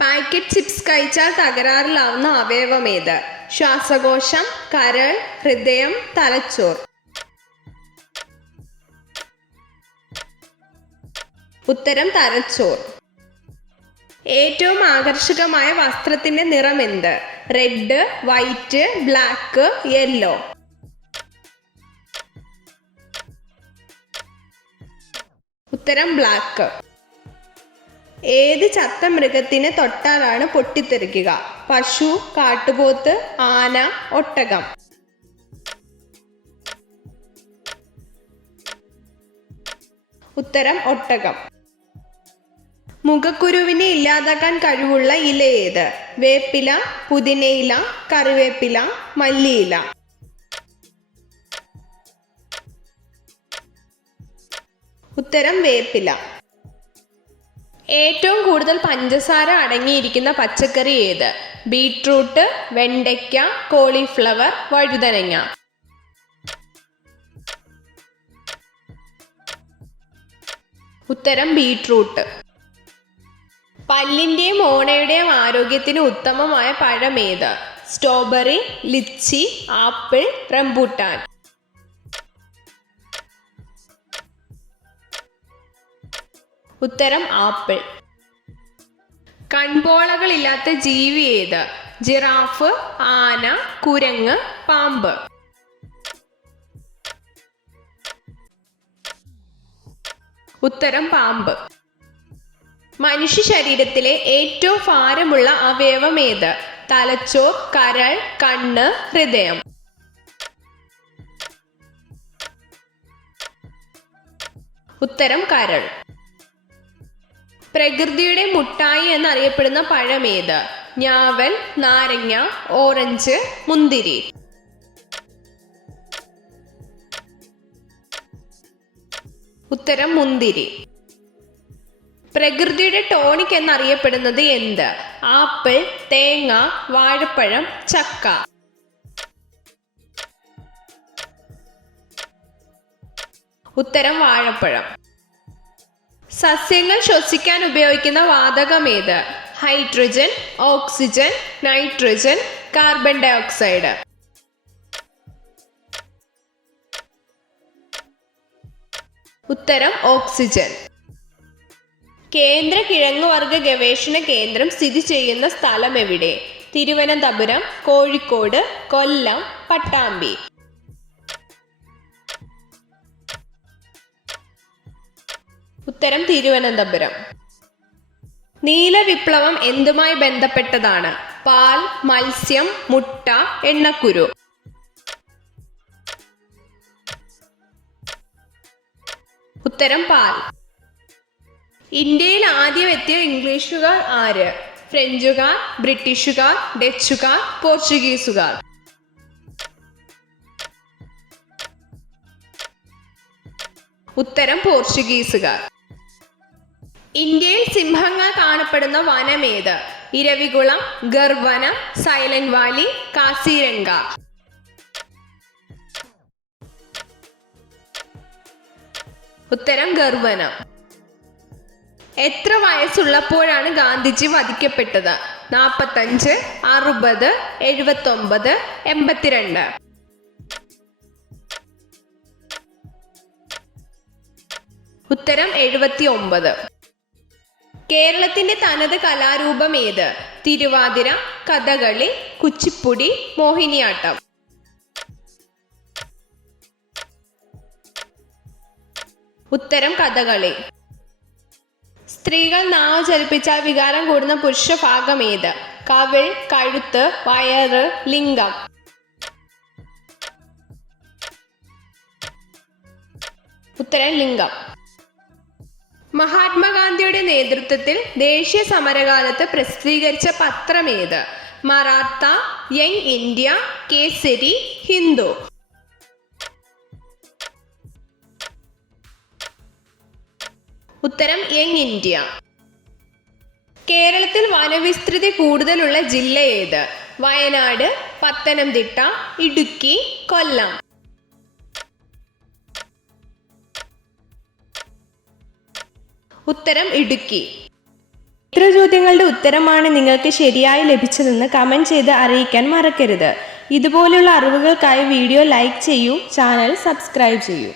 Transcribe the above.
Packet chips കഴിച്ചാൽ തകരാറിലാവുന്ന അവയവം ഏത്? ശ്വാസകോശം, കരൾ, ഹൃദയം, തലച്ചോർ. ഉത്തരം തലച്ചോർ. ഏറ്റവും ആകർഷകമായ വസ്ത്രത്തിന്റെ നിറം എന്ത്? Red, white, black, yellow. ഉത്തരം ബ്ലാക്ക്. ഏത് ചത്ത മൃഗത്തിനെ തൊട്ടാലാണ് പൊട്ടിത്തെറിക്കുക? പശു, കാട്ടുപോത്ത്, ആന, ഒട്ടകം. ഉത്തരം ഒട്ടകം. മുഖക്കുരുവിനെ ഇല്ലാതാക്കാൻ കഴിവുള്ള ഇല ഏത്? വേപ്പില, പുതിനയില, കറിവേപ്പില, മല്ലിയില. ഉത്തരം വേപ്പില. ഏറ്റവും കൂടുതൽ പഞ്ചസാര അടങ്ങിയിരിക്കുന്ന പച്ചക്കറി ഏത്? ബീട്രൂട്ട്, വെണ്ടയ്ക്ക, കോളിഫ്ലവർ, വഴുതനങ്ങ. ഉത്തരം ബീട്രൂട്ട്. പല്ലിന്റെയും മോണയുടെയും ആരോഗ്യത്തിന് ഉത്തമമായ പഴം ഏത്? Strawberry, litchi, apple, rambutan. ഉത്തരം ആപ്പിൾ. കൺപോളകളില്ലാത്ത ജീവി ഏത്? ജിറാഫ്, ആന, കുരങ്ങ്, പാമ്പ്. ഉത്തരം പാമ്പ്. മനുഷ്യ ശരീരത്തിലെ ഏറ്റവും ഭാരമുള്ള അവയവം ഏത്? തലച്ചോർ, കരൾ, കണ്ണ്, ഹൃദയം. ഉത്തരം കരൾ. പ്രകൃതിയുടെ മുട്ടായി എന്നറിയപ്പെടുന്ന പഴം ഏത്? ഞാവൽ, നാരങ്ങ, ഓറഞ്ച്, മുന്തിരി. ഉത്തരം മുന്തിരി. പ്രകൃതിയുടെ ടോണിക് എന്നറിയപ്പെടുന്നത് എന്ത്? ആപ്പിൾ, തേങ്ങ, വാഴപ്പഴം, ചക്ക. ഉത്തരം വാഴപ്പഴം. സസ്യങ്ങൾ ശ്വസിക്കാൻ ഉപയോഗിക്കുന്ന വാതകം ഏത്? Hydrogen, oxygen, nitrogen, carbon dioxide. ഉത്തരം ഓക്സിജൻ. കേന്ദ്ര കിഴങ്ങുവർഗ ഗവേഷണ കേന്ദ്രം സ്ഥിതി ചെയ്യുന്ന സ്ഥലം എവിടെ? തിരുവനന്തപുരം, കോഴിക്കോട്, കൊല്ലം, പട്ടാമ്പി. ഉത്തരം തിരുവനന്തപുരം. നീല വിപ്ലവം എന്തുമായി ബന്ധപ്പെട്ടതാണ്? പാൽ, മത്സ്യം, മുട്ട, എണ്ണക്കുരു. ഉത്തരം പാൽ. ഇന്ത്യയിൽ ആദ്യം എത്തിയ ഇംഗ്ലീഷുകാർ ആര്? ഫ്രഞ്ചുകാർ, ബ്രിട്ടീഷുകാർ, ഡച്ചുകാർ, പോർച്ചുഗീസുകാർ. ഉത്തരം പോർച്ചുഗീസുകാർ. ഇന്ത്യയിൽ സിംഹങ്ങൾ കാണപ്പെടുന്ന വനം ഏത്? ഇരവികുളം, ഗർവനം, സൈലന്റ് വാലി, കാസിരംഗ. ഉത്തരം ഗർവനം. എത്ര വയസ്സുള്ളപ്പോഴാണ് ഗാന്ധിജി വധിക്കപ്പെട്ടത്? 45, 60, 79, 82. ഉത്തരം 79. കേരളത്തിന്റെ തനത് കലാരൂപം ഏത്? തിരുവാതിര, കഥകളി, കുച്ചിപ്പുടി, മോഹിനിയാട്ടം. ഉത്തരം കഥകളി. സ്ത്രീകൾ നാവ് ചലിപ്പിച്ചാൽ വികാരം കൂടുന്ന പുരുഷഭാഗം ഏത്? കവിൾ, കഴുത്ത്, വയറ്, ലിംഗം. ഉത്തരം ലിംഗം. മഹാത്മാഗാന്ധിയുടെ നേതൃത്വത്തിൽ ദേശീയ സമരകാലത്ത് പ്രസിദ്ധീകരിച്ച പത്രം ഏത്? Maratha, young India, Kesari, Hindu. ഉത്തരം യങ് ഇന്ത്യ. കേരളത്തിൽ വനവിസ്തൃതി കൂടുതലുള്ള ജില്ല ഏത്? വയനാട്, പത്തനംതിട്ട, ഇടുക്കി, കൊല്ലം. ഉത്തരം ഇടുക്കി. എത്ര ചോദ്യങ്ങളുടെ ഉത്തരമാണ് നിങ്ങൾക്ക് ശരിയായി ലഭിച്ചതെന്ന് കമൻറ്റ് ചെയ്ത് അറിയിക്കാൻ മറക്കരുത്. ഇതുപോലുള്ള അറിവുകൾക്കായി വീഡിയോ ലൈക്ക് ചെയ്യൂ, ചാനൽ സബ്സ്ക്രൈബ് ചെയ്യൂ.